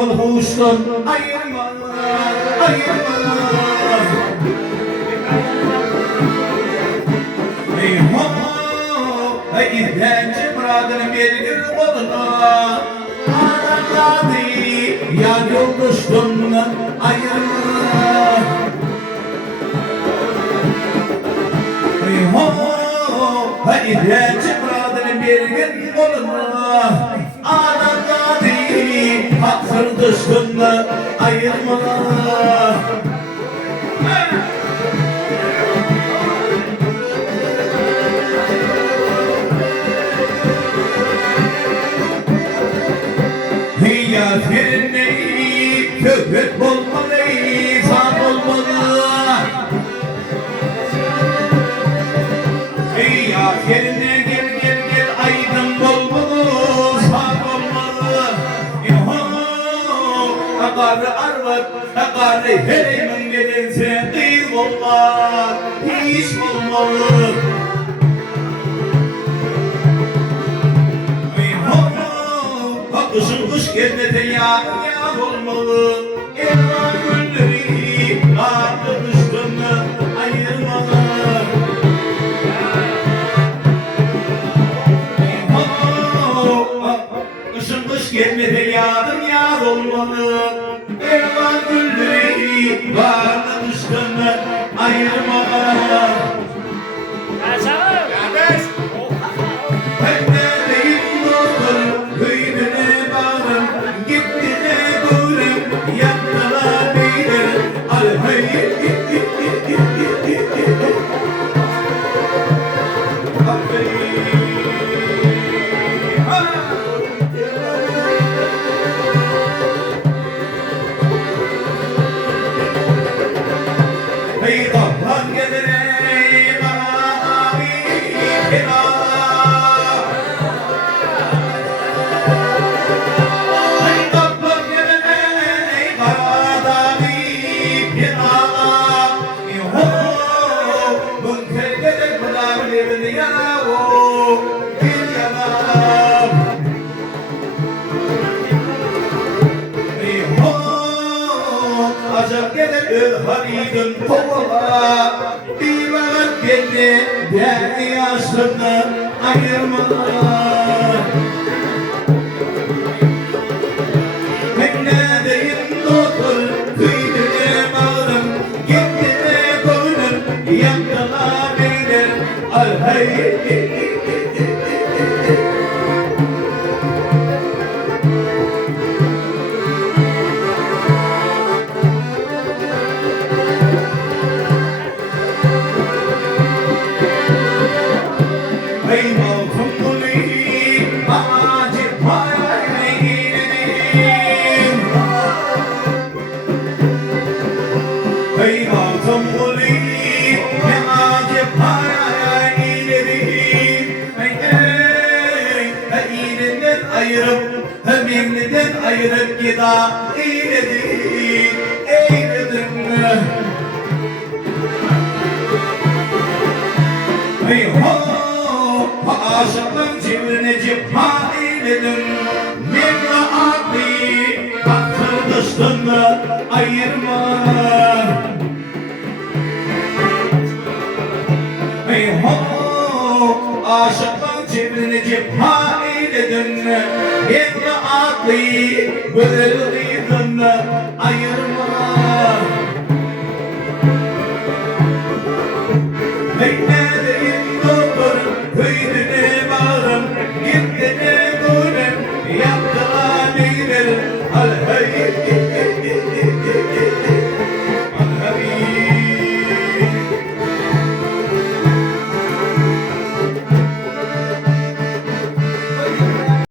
akıl huştan ayırma, ayırma. Ey ho, ey izlenci muradını vergin oluna. Ananladı ya yoldaştan ayırma. Ey ho, ey izlenci muradını vergin oluna. Ananladı hak sırdaştan ayırma. Ya seninle köpek olmalı, insan olmalı. Ya seninle gel aydın olmalı, sağ olmalı. Akarı arvat, akarı heremin gelirse kıyıl olmaz, hiç olmalı. Kışın kış gelmeden yağ olmalı. Elvan gülleri karlı kışkınla ayırmalı. Kışın kış gelmeden yağ olmalı. Elvan gülleri karlı kışkınla ayırmalı. Haridun kovala bir vakit geldi değerli yaşlarını ayırma. Ben ne deyim doktor kıydığını bağırım gittiğini koyunum yanına beyler al hey. Hemimliden ayırıp gida eyledin, eyledin. Hey ho, aşıkın civrine cipha eyledin. Mevla akli, hakkı dıştığını ayırma. Hey ho, aşıkın civrine cipha eyledin. Mevla akli, bölüldüğünü ayırma.